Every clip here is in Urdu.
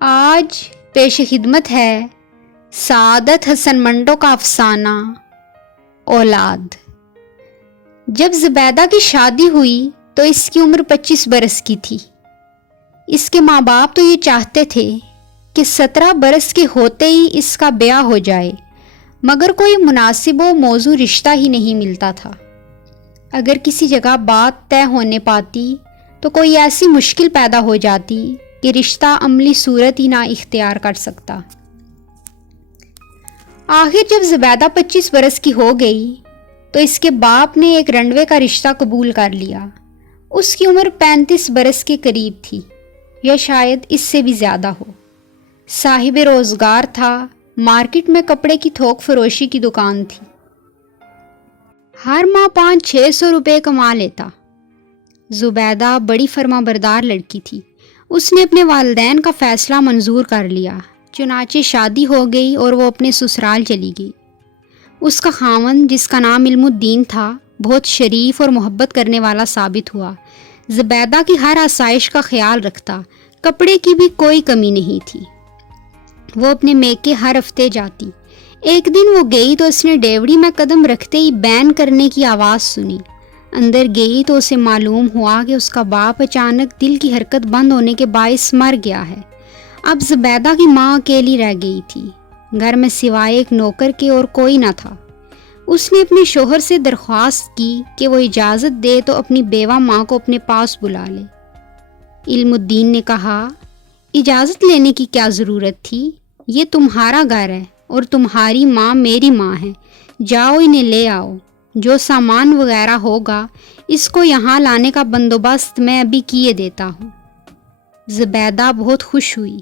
آج پیش خدمت ہے سعادت حسن منٹو کا افسانہ اولاد۔ جب زبیدہ کی شادی ہوئی تو اس کی عمر 25 برس کی تھی۔ اس کے ماں باپ تو یہ چاہتے تھے کہ 17 برس کے ہوتے ہی اس کا بیاہ ہو جائے، مگر کوئی مناسب و موزوں رشتہ ہی نہیں ملتا تھا۔ اگر کسی جگہ بات طے ہونے پاتی تو کوئی ایسی مشکل پیدا ہو جاتی کہ رشتہ عملی صورت ہی نہ اختیار کر سکتا۔ آخر جب زبیدہ 25 برس کی ہو گئی تو اس کے باپ نے ایک رنڈوے کا رشتہ قبول کر لیا۔ اس کی عمر 35 برس کے قریب تھی یا شاید اس سے بھی زیادہ ہو۔ صاحب روزگار تھا، مارکیٹ میں کپڑے کی تھوک فروشی کی دکان تھی۔ ہر ماہ 500-600 روپے کما لیتا۔ زبیدہ بڑی فرما بردار لڑکی تھی۔ اس نے اپنے والدین کا فیصلہ منظور کر لیا، چنانچہ شادی ہو گئی اور وہ اپنے سسرال چلی گئی۔ اس کا خاوند، جس کا نام علم الدین تھا، بہت شریف اور محبت کرنے والا ثابت ہوا۔ زبیدہ کی ہر آسائش کا خیال رکھتا، کپڑے کی بھی کوئی کمی نہیں تھی۔ وہ اپنے میکے ہر ہفتے جاتی۔ ایک دن وہ گئی تو اس نے ڈیوڑی میں قدم رکھتے ہی بین کرنے کی آواز سنی۔ اندر گئی تو اسے معلوم ہوا کہ اس کا باپ اچانک دل کی حرکت بند ہونے کے باعث مر گیا ہے۔ اب زبیدہ کی ماں اکیلی رہ گئی تھی۔ گھر میں سوائے ایک نوکر کے اور کوئی نہ تھا۔ اس نے اپنے شوہر سے درخواست کی کہ وہ اجازت دے تو اپنی بیوہ ماں کو اپنے پاس بلا لے۔ علم الدین نے کہا، اجازت لینے کی کیا ضرورت تھی؟ یہ تمہارا گھر ہے اور تمہاری ماں میری ماں ہے۔ جاؤ انہیں لے آؤ۔ جو سامان وغیرہ ہوگا اس کو یہاں لانے کا بندوبست میں ابھی کیے دیتا ہوں۔ زبیدہ بہت خوش ہوئی۔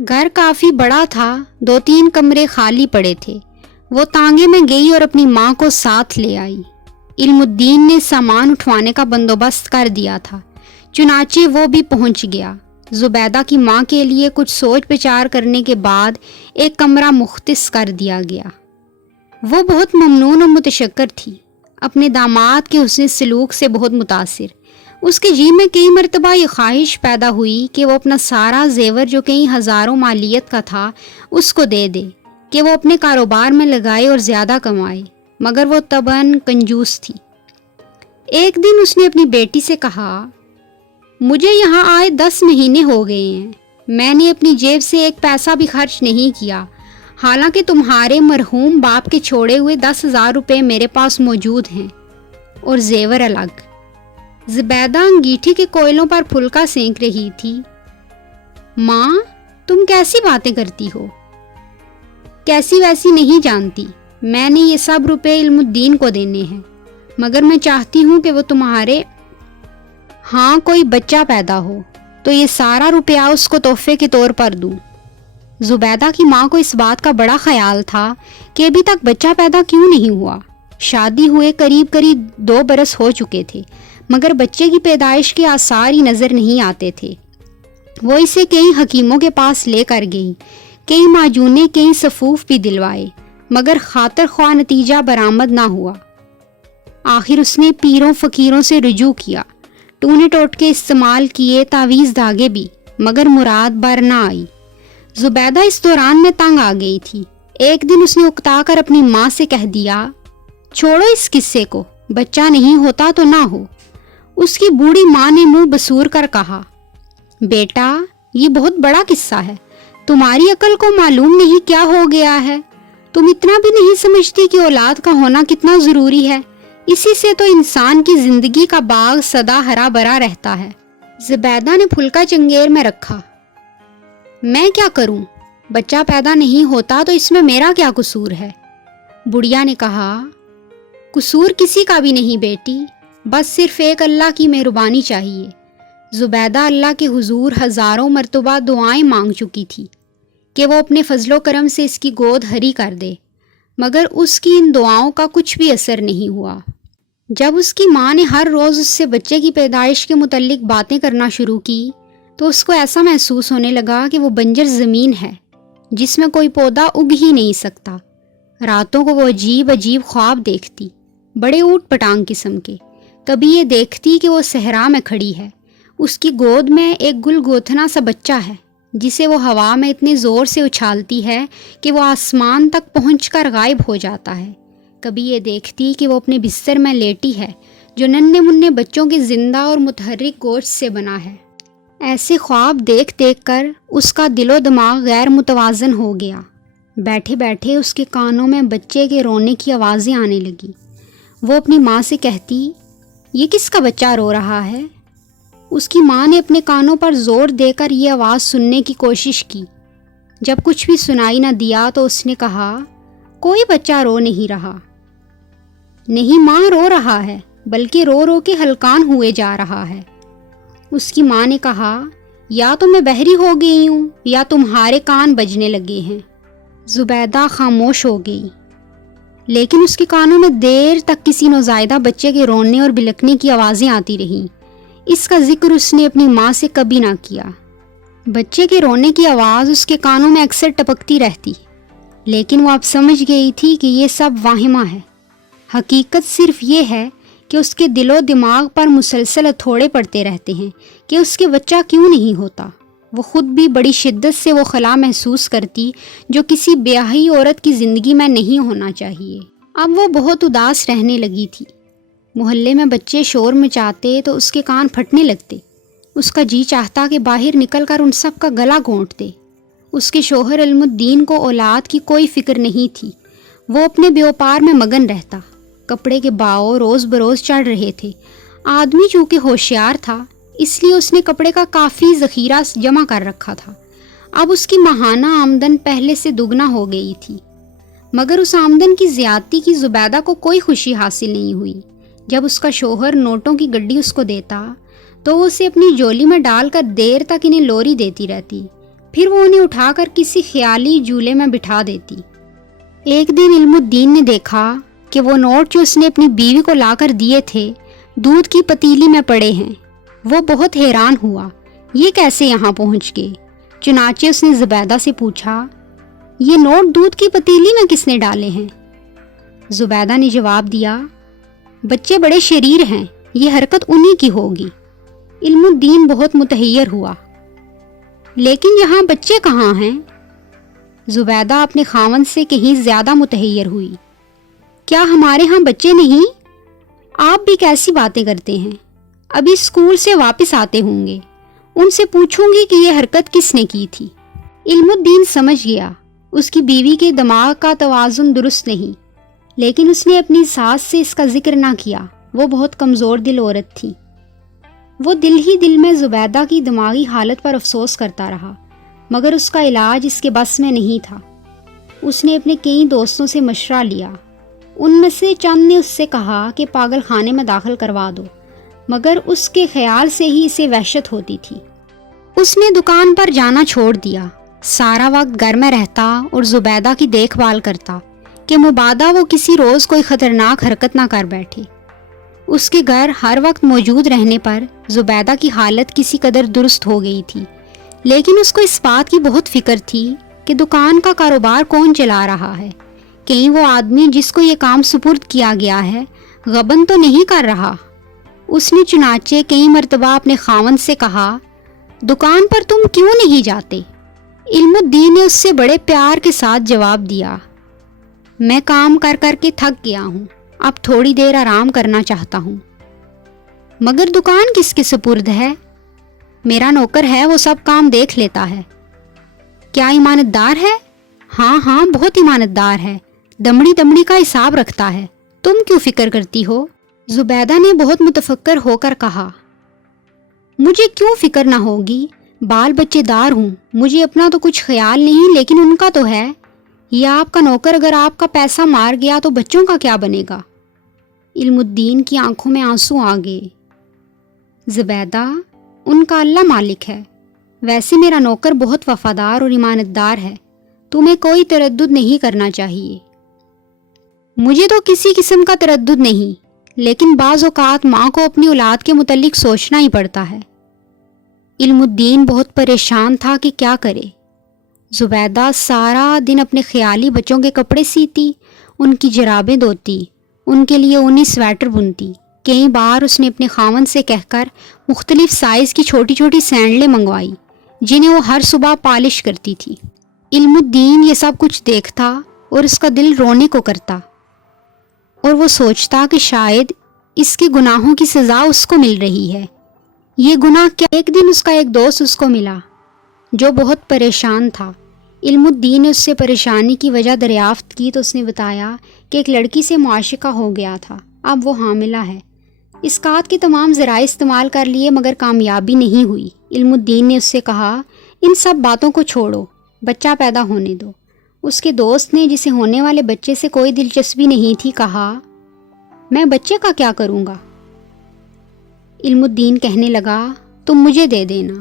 گھر کافی بڑا تھا، 2-3 کمرے خالی پڑے تھے۔ وہ تانگے میں گئی اور اپنی ماں کو ساتھ لے آئی۔ علم الدین نے سامان اٹھوانے کا بندوبست کر دیا تھا، چنانچہ وہ بھی پہنچ گیا۔ زبیدہ کی ماں کے لیے کچھ سوچ بچار کرنے کے بعد ایک کمرہ مختص کر دیا گیا۔ وہ بہت ممنون و متشکر تھی، اپنے داماد کے حسن سلوک سے بہت متاثر۔ اس کے جی میں کئی مرتبہ یہ خواہش پیدا ہوئی کہ وہ اپنا سارا زیور جو کئی ہزاروں مالیت کا تھا اس کو دے دے، کہ وہ اپنے کاروبار میں لگائے اور زیادہ کمائے، مگر وہ طبعاً کنجوس تھی۔ ایک دن اس نے اپنی بیٹی سے کہا، مجھے یہاں آئے 10 مہینے ہو گئے ہیں، میں نے اپنی جیب سے ایک پیسہ بھی خرچ نہیں کیا، حالانکہ تمہارے مرحوم باپ کے چھوڑے ہوئے 10,000 روپے میرے پاس موجود ہیں، اور زیور الگ۔ زبیدہ انگیٹھی کے کوئلوں پر پھلکا سینک رہی تھی۔ ماں، تم کیسی باتیں کرتی ہو؟ کیسی ویسی نہیں جانتی، میں نے یہ سب روپے علم الدین کو دینے ہیں، مگر میں چاہتی ہوں کہ وہ تمہارے ہاں کوئی بچہ پیدا ہو تو یہ سارا روپیہ اس کو تحفے کے طور پر دوں۔ زبیدہ کی ماں کو اس بات کا بڑا خیال تھا کہ ابھی تک بچہ پیدا کیوں نہیں ہوا۔ شادی ہوئے قریب 2 برس ہو چکے تھے، مگر بچے کی پیدائش کے آثار ہی نظر نہیں آتے تھے۔ وہ اسے کئی حکیموں کے پاس لے کر گئی، کئی معجونے، کئی صفوف بھی دلوائے، مگر خاطر خواہ نتیجہ برآمد نہ ہوا۔ آخر اس نے پیروں فقیروں سے رجوع کیا، ٹونے ٹوٹکے استعمال کیے، تعویذ دھاگے بھی، مگر مراد بر نہ آئی۔ زبیدہ اس دوران میں تنگ آ گئی تھی۔ ایک دن اس نے اکتا کر اپنی ماں سے کہہ دیا، چھوڑو اس قصے کو، بچہ نہیں ہوتا تو نہ ہو۔ اس کی بوڑھی ماں نے منہ بسور کر کہا، بیٹا یہ بہت بڑا قصہ ہے، تمہاری عقل کو معلوم نہیں کیا ہو گیا ہے، تم اتنا بھی نہیں سمجھتی کہ اولاد کا ہونا کتنا ضروری ہے، اسی سے تو انسان کی زندگی کا باغ سدا ہرا بھرا رہتا ہے۔ زبیدہ نے پھلکا چنگیر میں رکھا، میں کیا کروں، بچہ پیدا نہیں ہوتا تو اس میں میرا کیا قصور ہے؟ بڑھیا نے کہا، قصور کسی کا بھی نہیں بیٹی، بس صرف ایک اللہ کی مہربانی چاہیے۔ زبیدہ اللہ کے حضور ہزاروں مرتبہ دعائیں مانگ چکی تھی کہ وہ اپنے فضل و کرم سے اس کی گود ہری کر دے، مگر اس کی ان دعاؤں کا کچھ بھی اثر نہیں ہوا۔ جب اس کی ماں نے ہر روز اس سے بچے کی پیدائش کے متعلق باتیں کرنا شروع کی تو اس کو ایسا محسوس ہونے لگا کہ وہ بنجر زمین ہے جس میں کوئی پودا اگ ہی نہیں سکتا۔ راتوں کو وہ عجیب عجیب خواب دیکھتی، بڑے اوٹ پٹانگ قسم کے۔ کبھی یہ دیکھتی کہ وہ صحرا میں کھڑی ہے، اس کی گود میں ایک گل گوتھنا سا بچہ ہے، جسے وہ ہوا میں اتنے زور سے اچھالتی ہے کہ وہ آسمان تک پہنچ کر غائب ہو جاتا ہے۔ کبھی یہ دیکھتی کہ وہ اپنے بستر میں لیٹی ہے جو ننھے منھے بچوں کے زندہ اور متحرک گوشت سے بنا ہے۔ ایسے خواب دیکھ دیکھ کر اس کا دل و دماغ غیر متوازن ہو گیا۔ بیٹھے بیٹھے اس کے کانوں میں بچے کے رونے کی آوازیں آنے لگی۔ وہ اپنی ماں سے کہتی، یہ کس کا بچہ رو رہا ہے؟ اس کی ماں نے اپنے کانوں پر زور دے کر یہ آواز سننے کی کوشش کی۔ جب کچھ بھی سنائی نہ دیا تو اس نے کہا، کوئی بچہ رو نہیں رہا۔ نہیں ماں، رو رہا ہے، بلکہ رو رو کے ہلکان ہوئے جا رہا ہے۔ اس کی ماں نے کہا، یا تو میں بہری ہو گئی ہوں یا تمہارے کان بجنے لگے ہیں۔ زبیدہ خاموش ہو گئی، لیکن اس کے کانوں میں دیر تک کسی نوزائیدہ بچے کے رونے اور بلکنے کی آوازیں آتی رہیں۔ اس کا ذکر اس نے اپنی ماں سے کبھی نہ کیا۔ بچے کے رونے کی آواز اس کے کانوں میں اکثر ٹپکتی رہتی، لیکن وہ اب سمجھ گئی تھی کہ یہ سب واہمہ ہے۔ حقیقت صرف یہ ہے کہ اس کے دل و دماغ پر مسلسل ہتھوڑے پڑتے رہتے ہیں کہ اس کے بچہ کیوں نہیں ہوتا۔ وہ خود بھی بڑی شدت سے وہ خلا محسوس کرتی جو کسی بیاہی عورت کی زندگی میں نہیں ہونا چاہیے۔ اب وہ بہت اداس رہنے لگی تھی۔ محلے میں بچے شور مچاتے تو اس کے کان پھٹنے لگتے۔ اس کا جی چاہتا کہ باہر نکل کر ان سب کا گلا گھونٹ دے۔ اس کے شوہر علم الدین کو اولاد کی کوئی فکر نہیں تھی۔ وہ اپنے بیوپار میں مگن رہتا۔ کپڑے کے باؤ روز بروز چڑھ رہے تھے۔ آدمی چونکہ ہوشیار تھا، اس لیے اس نے کپڑے کا کافی ذخیرہ جمع کر رکھا تھا۔ اب اس کی ماہانہ آمدن پہلے سے دگنا ہو گئی تھی، مگر اس آمدن کی زیادتی کی زبیدہ کو کوئی خوشی حاصل نہیں ہوئی۔ جب اس کا شوہر نوٹوں کی گڈی اس کو دیتا تو وہ اسے اپنی جولی میں ڈال کر دیر تک انہیں لوری دیتی رہتی، پھر وہ انہیں اٹھا کر کسی خیالی جھولے میں بٹھا دیتی۔ ایک دن علم الدین نے دیکھا کہ وہ نوٹ جو اس نے اپنی بیوی کو لا کر دیے تھے دودھ کی پتیلی میں پڑے ہیں۔ وہ بہت حیران ہوا، یہ کیسے یہاں پہنچ گئے؟ چنانچہ اس نے زبیدہ سے پوچھا، یہ نوٹ دودھ کی پتیلی میں کس نے ڈالے ہیں؟ زبیدہ نے جواب دیا، بچے بڑے شریر ہیں، یہ حرکت انہی کی ہوگی۔ علم الدین بہت متحیر ہوا، لیکن یہاں بچے کہاں ہیں؟ زبیدہ اپنے خاوند سے کہیں زیادہ متحیر ہوئی۔ کیا ہمارے ہاں بچے نہیں؟ آپ بھی کیسی باتیں کرتے ہیں؟ ابھی اسکول سے واپس آتے ہوں گے، ان سے پوچھوں گی کہ یہ حرکت کس نے کی تھی۔ علم الدین سمجھ گیا اس کی بیوی کے دماغ کا توازن درست نہیں، لیکن اس نے اپنی ساس سے اس کا ذکر نہ کیا۔ وہ بہت کمزور دل عورت تھی۔ وہ دل ہی دل میں زبیدہ کی دماغی حالت پر افسوس کرتا رہا، مگر اس کا علاج اس کے بس میں نہیں تھا۔ اس نے اپنے کئی دوستوں سے مشورہ لیا۔ ان میں سے چند نے اس سے کہا کہ پاگل خانے میں داخل کروا دو، مگر اس کے خیال سے ہی اسے وحشت ہوتی تھی۔ اس نے دکان پر جانا چھوڑ دیا، سارا وقت گھر میں رہتا اور زبیدہ کی دیکھ بھال کرتا کہ مبادا وہ کسی روز کوئی خطرناک حرکت نہ کر بیٹھے۔ اس کے گھر ہر وقت موجود رہنے پر زبیدہ کی حالت کسی قدر درست ہو گئی تھی، لیکن اس کو اس بات کی بہت فکر تھی کہ دکان کا کاروبار کون چلا رہا ہے، کہیں وہ آدمی جس کو یہ کام سپرد کیا گیا ہے غبن تو نہیں کر رہا۔ اس نے چنانچہ کئی مرتبہ اپنے خاوند سے کہا، دکان پر تم کیوں نہیں جاتے؟ علم الدین نے اس سے بڑے پیار کے ساتھ جواب دیا، میں کام کر کر کے تھک گیا ہوں، اب تھوڑی دیر آرام کرنا چاہتا ہوں۔ مگر دکان کس کے سپرد ہے؟ میرا نوکر ہے، وہ سب کام دیکھ لیتا ہے۔ کیا امانت دار ہے؟ ہاں ہاں، بہت امانت دار ہے، دمڑی دمڑی کا حساب رکھتا ہے۔ تم کیوں فکر کرتی ہو؟ زبیدہ نے بہت متفکر ہو کر کہا، مجھے کیوں فکر نہ ہوگی، بال بچے دار ہوں، مجھے اپنا تو کچھ خیال نہیں، لیکن ان کا تو ہے۔ یہ آپ کا نوکر اگر آپ کا پیسہ مار گیا تو بچوں کا کیا بنے گا؟ علم الدین کی آنکھوں میں آنسو آ گئے۔ زبیدہ، ان کا اللہ مالک ہے، ویسے میرا نوکر بہت وفادار اور امانت دار ہے، تمہیں کوئی تردد نہیں کرنا چاہیے۔ مجھے تو کسی قسم کا تردد نہیں، لیکن بعض اوقات ماں کو اپنی اولاد کے متعلق سوچنا ہی پڑتا ہے۔ علم الدین بہت پریشان تھا کہ کیا کرے۔ زبیدہ سارا دن اپنے خیالی بچوں کے کپڑے سیتی، ان کی جرابیں دھوتی، ان کے لیے اونی سویٹر بنتی۔ کئی بار اس نے اپنے خاوند سے کہہ کر مختلف سائز کی چھوٹی چھوٹی سینڈلیں منگوائی جنہیں وہ ہر صبح پالش کرتی تھی۔ علم الدین یہ سب کچھ دیکھتا اور اس کا دل رونے کو کرتا، اور وہ سوچتا کہ شاید اس کے گناہوں کی سزا اس کو مل رہی ہے۔ یہ گناہ کیا؟ ایک دن اس کا ایک دوست اس کو ملا جو بہت پریشان تھا۔ علم الدین نے اس سے پریشانی کی وجہ دریافت کی تو اس نے بتایا کہ ایک لڑکی سے معاشقہ ہو گیا تھا، اب وہ حاملہ ہے۔ اسقاط کے تمام ذرائع استعمال کر لیے مگر کامیابی نہیں ہوئی۔ علم الدین نے اس سے کہا ان سب باتوں کو چھوڑو، بچہ پیدا ہونے دو۔ اس کے دوست نے، جسے ہونے والے بچے سے کوئی دلچسپی نہیں تھی، کہا میں بچے کا کیا کروں گا؟ علم الدین کہنے لگا تم مجھے دے دینا۔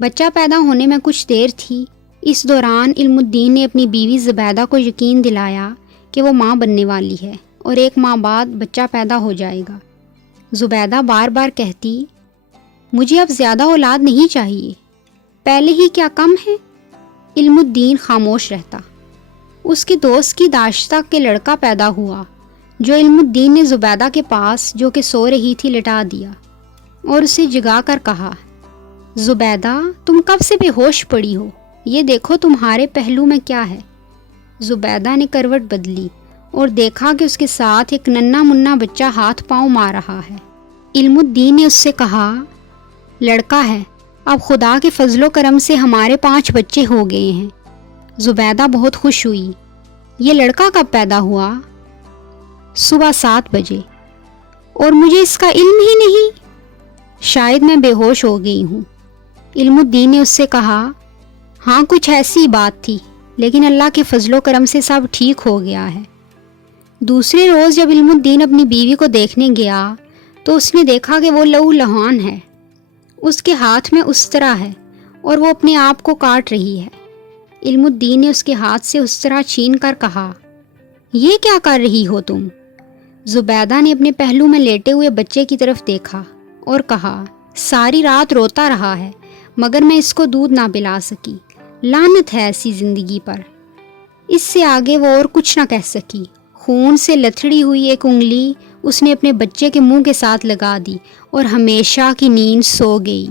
بچہ پیدا ہونے میں کچھ دیر تھی۔ اس دوران علم الدین نے اپنی بیوی زبیدہ کو یقین دلایا کہ وہ ماں بننے والی ہے اور 1 ماہ بعد بچہ پیدا ہو جائے گا۔ زبیدہ بار بار کہتی مجھے اب زیادہ اولاد نہیں چاہیے، پہلے ہی کیا کم ہے؟ علم الدین خاموش رہتا۔ اس کے دوست کی داشتہ کے لڑکا پیدا ہوا جو علم الدین نے زبیدہ کے پاس، جو کہ سو رہی تھی، لٹا دیا اور اسے جگا کر کہا زبیدہ تم کب سے بے ہوش پڑی ہو، یہ دیکھو تمہارے پہلو میں کیا ہے۔ زبیدہ نے کروٹ بدلی اور دیکھا کہ اس کے ساتھ ایک ننھا منا بچہ ہاتھ پاؤں مار رہا ہے۔ علم الدین نے اس سے کہا لڑکا ہے، اب خدا کے فضل و کرم سے ہمارے 5 بچے ہو گئے ہیں۔ زبیدہ بہت خوش ہوئی۔ یہ لڑکا کب پیدا ہوا؟ صبح 7 بجے، اور مجھے اس کا علم ہی نہیں، شاید میں بے ہوش ہو گئی ہوں۔ علم الدین نے اس سے کہا ہاں کچھ ایسی بات تھی، لیکن اللہ کے فضل و کرم سے سب ٹھیک ہو گیا ہے۔ دوسرے روز جب علم الدین اپنی بیوی کو دیکھنے گیا تو اس نے دیکھا کہ وہ لہو لہان ہے، اس کے ہاتھ میں استرا ہے اور وہ اپنے آپ کو کاٹ رہی ہے۔ علم الدین نے اس کے ہاتھ سے استرا چھین کر کہا یہ کیا کر رہی ہو تم؟ زبیدہ نے اپنے پہلو میں لیٹے ہوئے بچے کی طرف دیکھا اور کہا ساری رات روتا رہا ہے مگر میں اس کو دودھ نہ پلا سکی، لعنت ہے ایسی زندگی پر۔ اس سے آگے وہ اور کچھ نہ کہہ سکی۔ خون سے لتھڑی ہوئی ایک انگلی اس نے اپنے بچے کے منہ کے ساتھ لگا دی اور ہمیشہ کی نیند سو گئی۔